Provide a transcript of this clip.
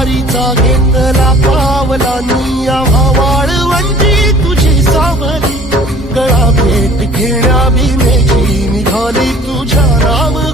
वारीचा घेतला पावलांनी आम्हा वाळवंटी तुझी सावली, गळा भेट घेण्या बिनेची निघाली तुझ्या नाव